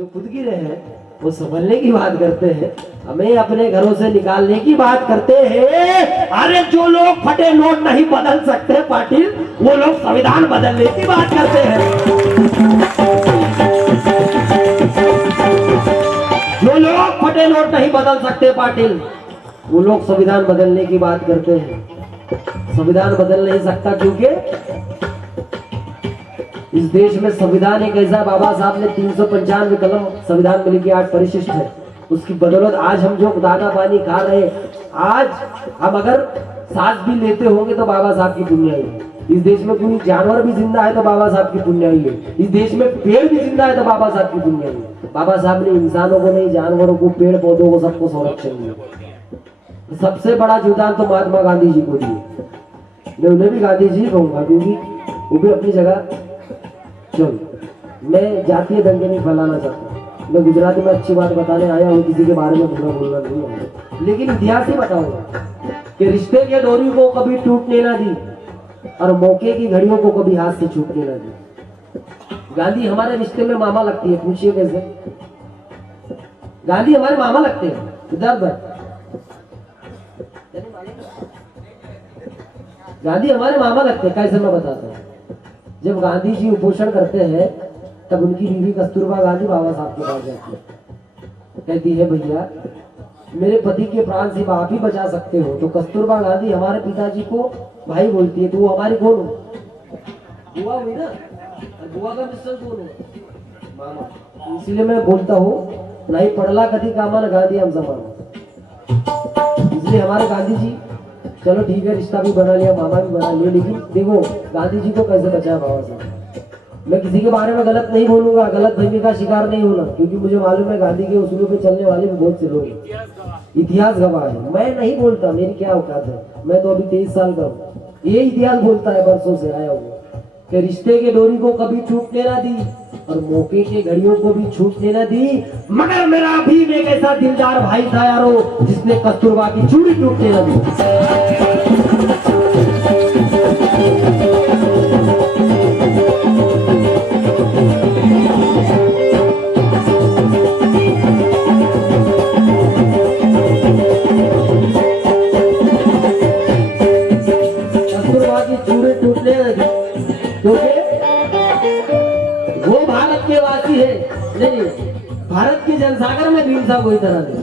जो खुद गिरे हैं वो संभलने की बात करते हैं, हमें अपने घरों से निकालने की बात करते हैं। अरे जो लोग फटे नोट नहीं बदल सकते पाटिल, वो लोग संविधान बदलने की बात करते हैं। जो लोग फटे नोट नहीं बदल सकते पाटिल, वो लोग संविधान बदलने की बात करते हैं। संविधान बदल नहीं सकता क्योंकि इस देश में संविधान एक ऐसा, बाबा साहब ने 395 कलम संविधान में लिखी, 8 परिशिष्ट है। उसकी बदौलत आज हम जो दाना पानी खा रहे हैं, आज हम अगर सांस भी लेते होंगे तो बाबा साहब की पुण्याई है। इस देश में कोई जानवर भी जिंदा है तो बाबा साहब की पुण्याई है। इस देश में पेड़ भी जिंदा है तो बाबा साहब की पुण्याई है। बाबा साहब ने इंसानों को नहीं, जानवरों को, पेड़ पौधों को, सबको संरक्षण दिया। सबसे बड़ा योगदान तो महात्मा गांधी जी को दिए। मैं उन्हें भी गांधी जी कहूंगा क्योंकि वो भी अपनी जगह। चलो, मैं जातीय दंगे नहीं फैलाना चाहता, मैं गुजराती में अच्छी बात बताने आया हूँ, किसी के बारे में बुरा बोलना नहीं आया, लेकिन इतिहास ही बताऊंगा कि रिश्ते के डोरी को कभी टूटने ना दी और मौके की घड़ियों को कभी हाथ से छूटने ना दी। गांधी हमारे रिश्ते में मामा लगती है, पूछिए कैसे? गांधी हमारे मामा लगते हैं। गांधी हमारे मामा लगते हैं, कैसे मैं बताता हूँ। जब गांधी जी उपोषण करते हैं तब उनकी बीवी कस्तूरबा गांधी बाबा साहब के पास जाती है, कहती है भैया मेरे पति के प्राण सिर्फ आप ही बचा सकते हो। तो कस्तूरबा गांधी हमारे पिताजी को भाई बोलती है, तो वो हमारी कौन हो? बुआ हुई ना, बुआ का मिस्टर कौन हो? मामा। इसलिए मैं बोलता हूँ नहीं पढ़ला कभी कामा न गांधी हम जमाना। इसलिए हमारे गांधी जी, चलो ठीक है रिश्ता भी बना लिया, मामा भी बना लिया, लेकिन देखो गांधी जी को कैसे बचाया बाबा साहब। मैं किसी के बारे में गलत नहीं बोलूंगा, गलत फहमी का शिकार नहीं होना, क्योंकि मुझे मालूम है गांधी के उसूलों पे चलने वाले भी बहुत से लोग हैं, इतिहास गवाह है। मैं नहीं बोलता, मेरी क्या औकात है, मैं तो अभी 23 साल का हूँ। ये इतिहास बोलता है बरसों से आया हुआ कि रिश्ते के डोरी को कभी टूटने ना दी और मौके के घड़ियों को भी छूटने ना दी। मगर मेरा भीम एक ऐसा दिलदार भाई था यारो, जिसने कस्तूरबा की चूड़ी टूटने ना दी। कस्तूरबा की चूड़ी टूटने ना दी क्योंकि वो भारत के वासी है। नहीं, भारत के जनसागर में भीम साहब कोई तरह नहीं।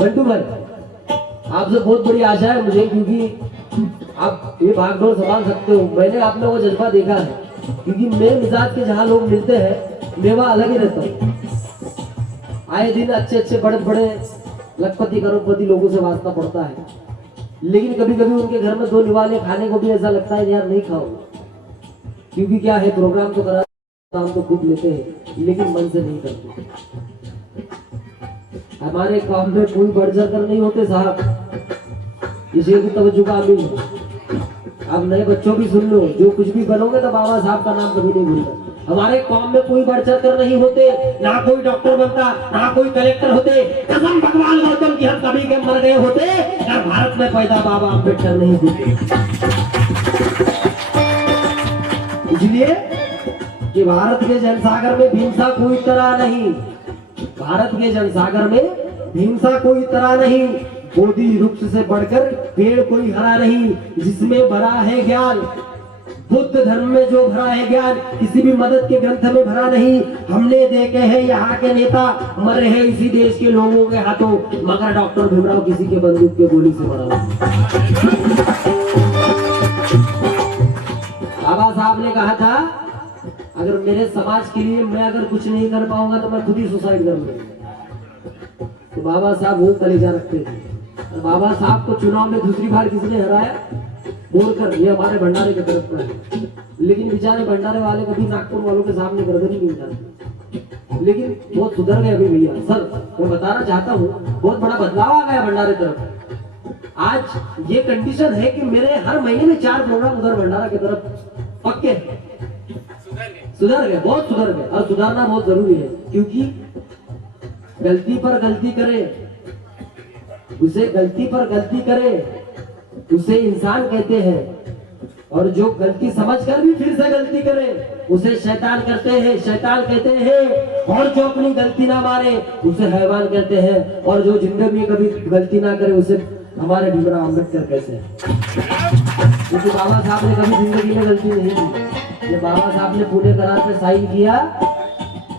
बंटू भाई, आपसे बहुत बड़ी आशा है मुझे, क्योंकि आप ये भागदौड़ संभाल सकते हो। मैंने आप में वो जज्बा देखा है, क्योंकि मेरे मिजाज के जहाँ लोग मिलते हैं मेवा अलग ही रहता है। आए दिन अच्छे अच्छे बड़े बड़े लखपति करोड़पति लोगों से वास्ता पड़ता है, लेकिन कभी कभी उनके घर में 2 निवाले खाने को भी ऐसा लगता है यार नहीं खाओ, क्योंकि क्या है प्रोग्राम तो करा, काम तो खूब लेते हैं लेकिन मन से नहीं करते। हमारे काम में कोई बढ़ चढ़ कर नहीं होते साहब, इसे की तवज्जो का अमील है। अब नए बच्चों भी सुन लो, जो कुछ भी बनोगे तो बाबा साहब का नाम कभी नहीं भूलना। हमारे काम में कोई बढ़ चढ़ कर नहीं होते, ना कोई डॉक्टर बनता, ना कोई कलेक्टर होते। कसम भगवान गौतम की हम कभी के मर गए होते अगर भारत में पैदा बाबा अम्बेडकर नहीं होते। इसलिए कि भारत के जनसागर में भीमसा कोई तरह नहीं, भारत के जनसागर में भीमसा कोई तरह नहीं। बोधि वृक्ष से बढ़कर पेड़ कोई हरा नहीं, जिसमें भरा है ज्ञान। बुद्ध धर्म में जो भरा है ज्ञान किसी भी मदद के ग्रंथ में भरा नहीं। हमने देखे हैं यहाँ के नेता मरे हैं इसी देश के लोगों के हाथों, मगर डॉक्टर भीमराव किसी के बंदूक के गोली से मरा नहीं। बाबा साहब ने कहा था अगर मेरे समाज के लिए मैं अगर कुछ नहीं कर पाऊंगा तो मैं खुद ही सुसाइड कर लूंगा। तो बाबा साहब वो कलेजा रखते थे। और बाबा साहब को चुनाव में दूसरी बार किसने हराया? बोरकर, ये हमारे भंडारे की तरफ का है, लेकिन बेचारे भंडारे वाले कभी नागपुर वालों के सामने गर्दन ही नहीं उठाते। लेकिन बहुत सुधर गए अभी भैया। सर मैं बताना चाहता हूँ बहुत बड़ा बदलाव आ गया भंडारे तरफ। आज ये कंडीशन है कि मेरे हर महीने में 4 प्रोग्राम उधर भंडारा की तरफ पक्के सुधर गए, बहुत सुधर गए। और सुधारना बहुत जरूरी है, क्योंकि गलती पर गलती करे, उसे गलती पर गलती करे उसे इंसान कहते हैं, और जो गलती समझकर भी फिर से गलती करे उसे शैतान करते हैं, शैतान कहते हैं। और जो अपनी गलती ना माने उसे हैवान कहते हैं। और जो जिंदगी में कभी गलती ना करे उसे हमारे भीमराव अम्बेडकर कहते हैं। क्योंकि बाबा साहब ने कभी जिंदगी में गलती नहीं की। जब बाबा साहब ने पुणे करार पे साइन किया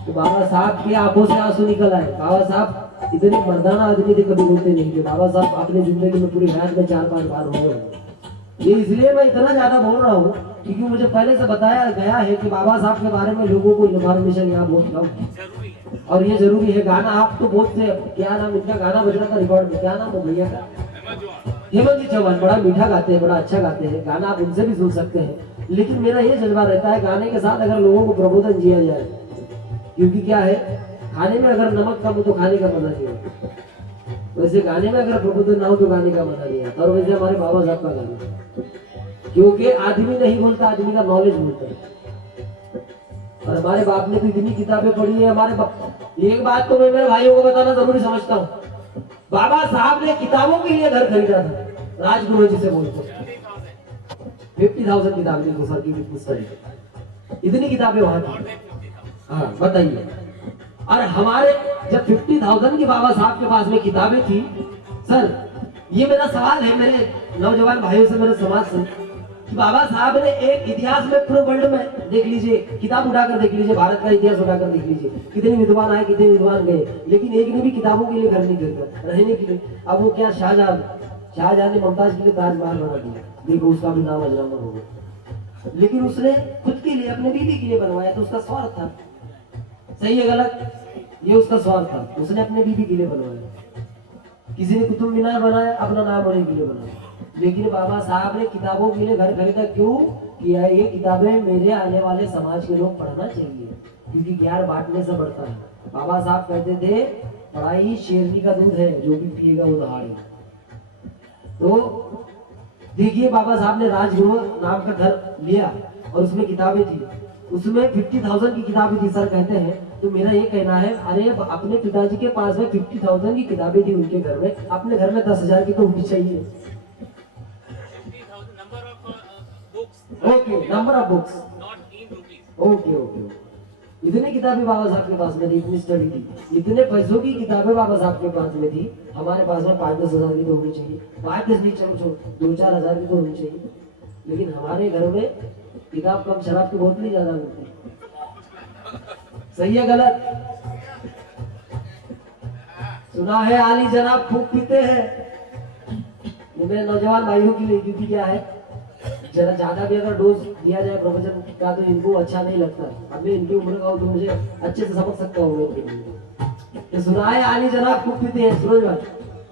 तो बाबा साहब की आंखों से आंसू निकल आए। बाबा साहब इतने मर्दाना आदमी थे, कभी रोते नहीं थे। बाबा साहब अपनी जिंदगी में पूरी हयात में 4-5 बार रो गए। ये इसलिए मैं इतना ज्यादा बोल रहा हूँ क्योंकि मुझे पहले से बताया गया है कि बाबा साहब के बारे में लोगों को इन्फॉर्मेशन यहाँ बहुत कम है और ये जरूरी है। गाना आप तो बहुत से, क्या नाम इनका गाना बज रहा था रिकॉर्ड में, क्या नाम है भैया का? हेमंत जी चौहान। बड़ा मीठा गाते हैं, बड़ा अच्छा गाते हैं। गाना आप उनसे भी सुन सकते हैं। लेकिन मेरा ये जज्बा रहता है गाने के साथ अगर लोगों को प्रबोधन दिया जाए, क्योंकि क्या है, खाने में अगर नमक कम हो तो खाने का मजा नहीं आता, वैसे गाने में अगर प्रबोधन ना हो तो गाने का मजा नहीं आता। और वैसे हमारे बाबा साहब का गाना, क्योंकि आदमी नहीं बोलता, आदमी का नॉलेज बोलता है। और हमारे बाप ने तो इतनी किताबें पढ़ी है। हमारे बाप, एक बात तो मैं मेरे भाइयों को बताना जरूरी समझता हूँ, बाबा साहब ने किताबों के लिए घर खरीदा था। राजगुरु जी से बोलते 50,000 किताब देखो सर की पुस्तक, इतनी किताबें वहां थी। हाँ बताइए। और हमारे जब 50,000 की बाबा साहब के पास में किताबें थी, सर ये मेरा सवाल है मेरे नौजवान भाइयों से, मेरे समाज से, कि बाबा साहब ने एक इतिहास में पूरे वर्ल्ड में देख लीजिए, किताब उठाकर देख लीजिए, भारत का इतिहास उठाकर देख लीजिए, कितने विद्वान आए, कितने विद्वान गए, लेकिन एक ने भी किताबों के लिए घर नहीं खरीदा, रहने के लिए। अब वो क्या, शाहजहां ने मुमताज के लिए ताजमहल बना दिया, देखो उसका भी नाम अजरामर हो गया। लेकिन उसने खुद के लिए, अपने बीवी के लिए बनवाया, तो उसका स्वार्थ था। सही है गलत? ये उसका स्वार्थ था, उसने अपने बीवी के लिए बनवाया। किसी ने कुतुब मीनार बनाया, अपना नाम होने के लिए बनाया। लेकिन बाबा साहब ने किताबों के लिए घर खरीदा, क्यों किया? ये किताबें मेरे आने वाले समाज के लोग पढ़ना चाहिए, क्योंकि ज्ञान बांटने से बढ़ता है। बाबा साहब कहते थे पढ़ाई शेरनी का दूध है, जो भी पिएगा वो दहाड़ेगा। तो देखिए बाबा साहब ने राजगुरु नाम का घर लिया और उसमें किताबें थी, उसमें 50,000 की किताबें थी सर कहते हैं। तो मेरा ये कहना है, अरे अपने पिताजी के पास में 50,000 की किताबें थी उनके घर में, अपने घर में 10,000 की तो होनी चाहिए। Okay, number of books, okay okay. इतनी किताबें बाबा साहब के पास में थी, इतनी स्टडी थी, इतने पैसों की किताबें बाबा साहब के पास में थी। हमारे पास में 5-10 हजार की तो होनी चाहिए, 5-10 नहीं, चलो 2-4 हजार की तो होनी चाहिए। लेकिन हमारे घर में किताब कम, शराब की बोतल ज्यादा मिलती है। सही है गलत? सुना है आली जनाब खूब पीते हैं। मेरे नौजवान भाइयों के लिए, क्योंकि क्या है, जरा ज्यादा भी अगर डोज दिया जाए प्रोफेसर का तो इनको अच्छा नहीं लगता। अब मैं इनकी उम्र का हूँ तो मुझे अच्छे से समझ सकता हूँ। तो सुनाए आली जनाब खूब पीते हैं, सूरज भाई,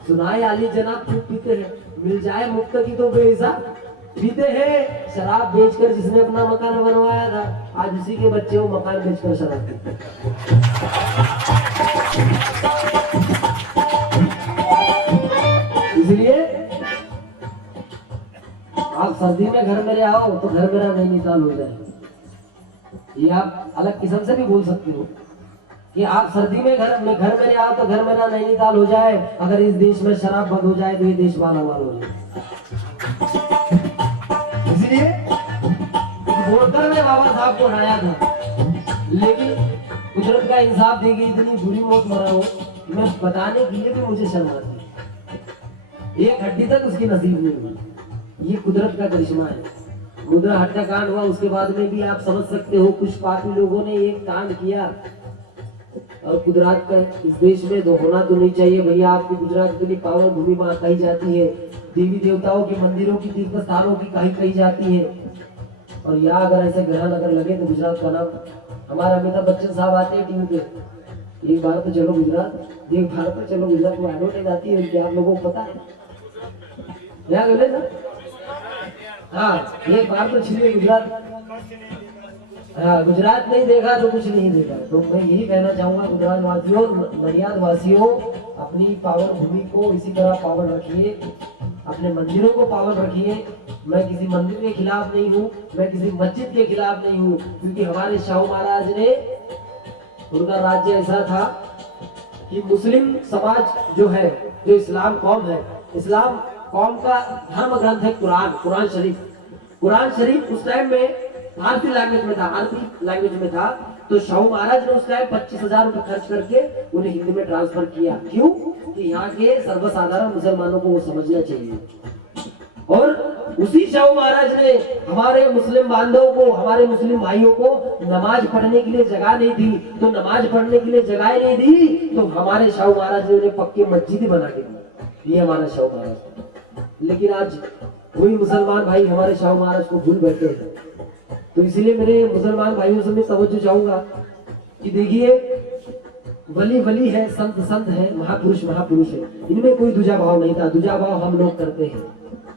सुनाए आली जनाब खूब पीते हैं, मिल जाए मुफ्त की तो बेहिसाब पीते हैं। शराब बेचकर जिसने अपना मकान बनवाया था, आज उसी के बच्चे वो मकान बेचकर शराब पीते हैं। इसलिए आप सर्दी में घर मेरे आओ तो घर मेरा नैनीताल हो जाए। ये आप अलग किस्म से भी बोल सकते हो कि आप सर्दी में घर मेरे आओ तो घर मेरा नैनीताल हो जाए। अगर इस देश में शराब बंद हो जाए तो ये देश मालामाल हो जाए। इसलिए बोलकर मैं बाबा साहब को उठाया था, लेकिन कुदरत का इंसाफ देगी, इतनी बुरी मौत मरा हो, मैं बताने के लिए भी मुझे शर्म आती। एक हड्डी तक उसकी नसीब नहीं हुई। ये कुदरत का करिश्मा है। मुद्रा हत्याकांड हुआ, उसके बाद में भी आप समझ सकते हो कुछ पापी लोगों ने एक कांड किया। और कुदरत का इस देश में तो होना तो नहीं चाहिए भैया। आपकी गुजरात इतनी पावन भूमि कही जाती है, देवी देवताओं के मंदिरों की, तीर्थ स्थानों की कही जाती है। और यहाँ अगर ऐसे ग्रहण अगर लगे तो गुजरात का नाम, हमारे अमिताभ बच्चन साहब आते हैं टीवी पे, एक बार तो चलो गुजरात, एक बार तो चलो गुजरात में एडवर्टाइज आती है उनकी, आप लोगों को पता है क्या बोले ना? हाँ, एक बार तो छिड़े गुजरात। हाँ, गुजरात नहीं देखा तो कुछ नहीं देखा। तो मैं यही कहना चाहूंगा गुजरात वासियों, नडियाद वासियों, अपनी पावन भूमि को इसी तरह पावन रखिए, अपने मंदिरों को पावन रखिए। मैं किसी मंदिर के खिलाफ नहीं हूँ, मैं किसी मस्जिद के खिलाफ नहीं हूँ, क्योंकि हमारे शाहू महाराज ने, उनका राज्य ऐसा था कि मुस्लिम समाज जो है, जो इस्लाम कौम है, इस्लाम कौम का धर्म ग्रंथ है कुरान, कुरान शरीफ। कुरान शरीफ उस टाइम में भारतीय लैंग्वेज में था, भारतीय लैंग्वेज में था। तो शाहू महाराज ने उस टाइम 25,000 रुपए खर्च करके उन्हें हिंदी में ट्रांसफर किया। क्यों? कि यहाँ के सर्वसाधारण मुसलमानों को वो समझना चाहिए। और उसी शाहू महाराज ने हमारे मुस्लिम बांधवों को, हमारे मुस्लिम भाइयों को नमाज पढ़ने के लिए जगह नहीं दी। तो नमाज पढ़ने के लिए जगह नहीं दी तो हमारे शाहू महाराज ने उन्हें पक्के मस्जिद बना के दी। ये हमारा शाहू महाराज। लेकिन आज वही मुसलमान भाई हमारे शाहू महाराज को भूल बैठे हैं। तो इसलिए मेरे मुसलमान भाइयों से मैं तवज्जो चाहूंगा कि देखिए, वली वली है, संत संत है, महापुरुष महापुरुष है, इनमें कोई दूजा भाव नहीं था। दूजा भाव हम लोग करते हैं।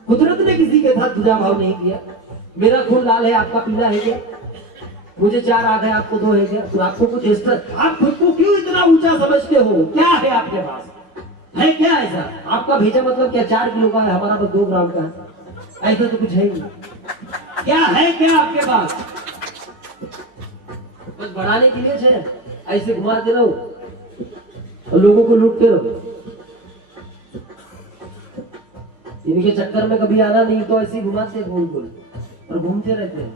कुदरत ने किसी के साथ दूजा भाव नहीं किया। मेरा खून लाल है, आपका पीला है क्या? मुझे 4 आंख है, आपको 2 है क्या? तो आपको कुछ एक्स्ट्रा, आप खुद को क्यों इतना ऊंचा समझते हो? क्या है आपके पास? है क्या ऐसा? आपका भेजा मतलब क्या 4 किलो का है, हमारा बस 2 ग्राम का है? ऐसा तो कुछ है ही नहीं। क्या है क्या आपके पास? बस बढ़ाने के लिए है, ऐसे घुमाते रहो और लोगों को लूटते रहो। इनके चक्कर में कभी आना नहीं तो ऐसे घुमाते गोल गोल और घूमते रहते हैं।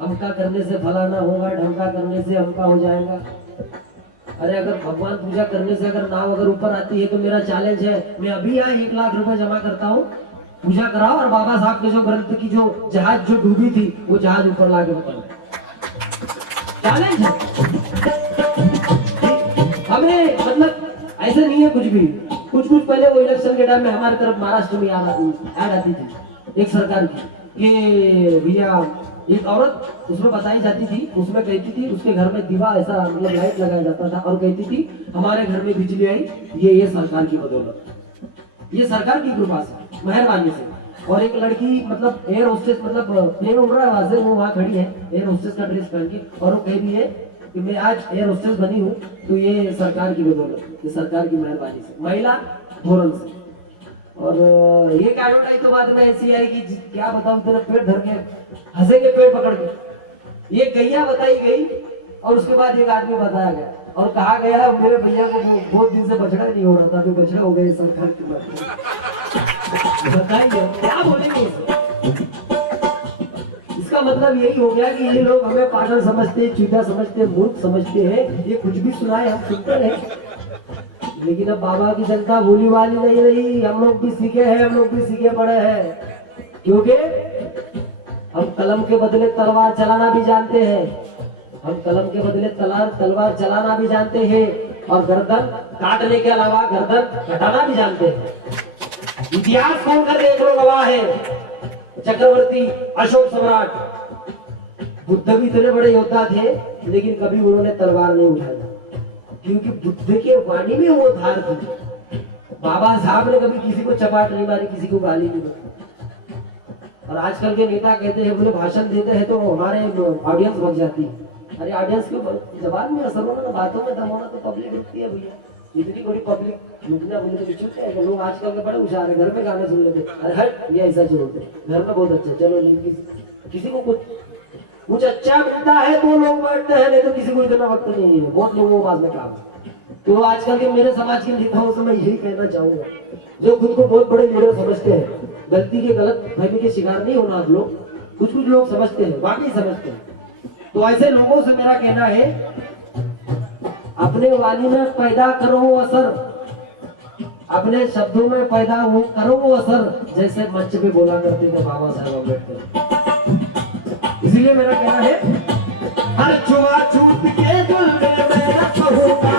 अमका करने से फलाना होगा, ढमका करने से अमका हो जाएगा। अरे अगर भगवान पूजा करने से अगर नाव अगर ऊपर आती है तो मेरा चैलेंज है, मैं अभी यहाँ 1 लाख रुपए जमा करता हूँ, पूजा कराओ और बाबा साहब के जो ग्रंथ की जो जहाज जो डूबी थी वो जहाज ऊपर लाके बताओ। चैलेंज है हमें, मतलब ऐसा नहीं है कुछ भी। कुछ पहले वो इलेक्शन के टाइम में हमारी तरफ महाराष्ट्र में ऐड आती थी एक सरकार की, ये भैया एक औरत उसमें बताई जाती थी, उसमें कहती थी उसके घर में दीवा ऐसा मतलब लाइट लगाया जाता था और कहती थी हमारे घर में बिजली आई ये सरकार की बदौलत, ये सरकार की कृपा से, मेहरबानी से। और एक लड़की मतलब एयर होस्टेस, मतलब प्लेन उड़ रहा है वहां से, वो वहां खड़ी है एयर होस्टेस का ड्रेस पहन के और वो कह रही है कि मैं आज एयर होस्टेस बनी हूँ तो ये सरकार की बदौलत, ये सरकार की मेहरबानी से, महिला धोरण से। और ये एडवर्टाइज तो बाद में ऐसी आई कि क्या बताऊं, तेरा पेट धर के हंसेंगे पेट पकड़ के। ये गैया बताई गई और उसके बाद एक आदमी बताया गया और कहा गया मेरे भैया को बहुत दिन से बछड़ा नहीं हो रहा था तो बछड़ा हो गया सरकार की बात। बताइए क्या बोलेंगे इसका मतलब यही हो गया कि ये लोग हमें पागल समझते, चूता समझते, मूर्ख समझते हैं। ये कुछ भी सुनाए हम सुनते हैं। लेकिन अब बाबा की जनता भूली वाली नहीं रही। हम लोग भी सीखे हैं, हम लोग भी सीखे पड़े हैं, क्योंकि हम कलम के बदले तलवार चलाना भी जानते हैं। हम कलम के बदले तलवार चलाना भी जानते हैं और गर्दन काटने के अलावा गर्दन कटाना भी जानते हैं। इतिहास खोल कर देख लो, गवाह है। चक्रवर्ती अशोक सम्राट बुद्ध भी इतने बड़े योद्धा थे लेकिन कभी उन्होंने तलवार नहीं उठाई, क्योंकि बुद्ध के वाणी में वो धार थी। बाबा साहब ने कभी किसी को चपाट नहीं मारी, किसी को गाली नहीं दी। और आजकल के नेता कहते हैं, बोले भाषण देते हैं तो हमारे ऑडियंस बढ़ जाती है। अरे ऑडियंस क्यों? जबान में असर होना, बातों में दम होना तो पब्लिक रुकती है भैया। इतनी बड़ी पब्लिक रुकना बोले तो कुछ होता है। लोग आजकल के बड़े होशियार है, घर में गाने सुन लेते, अरे हट ये ऐसा जो होते घर में बहुत अच्छा, चलो किसी को कुछ अच्छा मिलता है तो लोग बैठते हैं, नहीं तो किसी को इतना वक्त नहीं है। बहुत लोगों को बाद में काम। तो आजकल के मेरे समाज के नेताओं से मैं यही कहना चाहूंगा, जो खुद को बहुत बड़े लीडर समझते हैं, गलती के गलत फहमी के शिकार नहीं होना आप लोग। कुछ लोग समझते हैं, वाकई समझते हैं। तो ऐसे लोगों से मेरा कहना है, अपने वाणी में पैदा करो वो असर, अपने शब्दों में पैदा वो करो वो असर, जैसे मंच पे बोला करते थे बाबा साहब अम्बेडकर। इसलिए मेरा कहना है, हर छुआ छूट के दिल में मैं कहूंगा,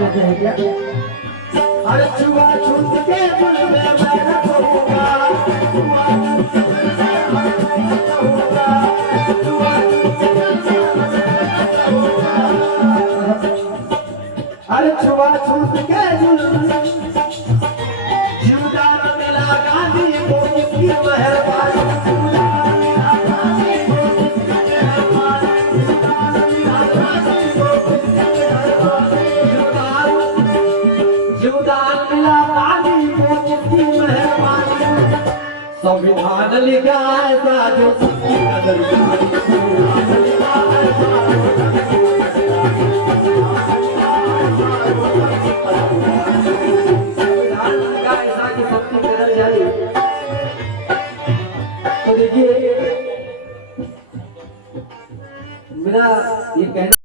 कहते हैं क्या? हर छुआ छूट के दिल में मैं रहूंगा, छुआ छूट के दिल में मैं रहूंगा, छुआ छूट के दिल में मैं रहूंगा। हर छुआ छूट के दिल में जीवदान मिला गांधी को किसकी मेहरबानी, जीवदान मिला गांधी को किसकी मेहरबानी, जीवदान मिला गांधी को किसकी मेहरबानी, जीवदान मिला गांधी को किसकी मेहरबानी। संविधान लिखा ऐसा जो सबकी कदर करे, संविधान लिखा ऐसा जो सबकी कदर करे, संविधान लिखा ऐसा कि सबकी कदर जाए। तो देखिए मेरा ये कहना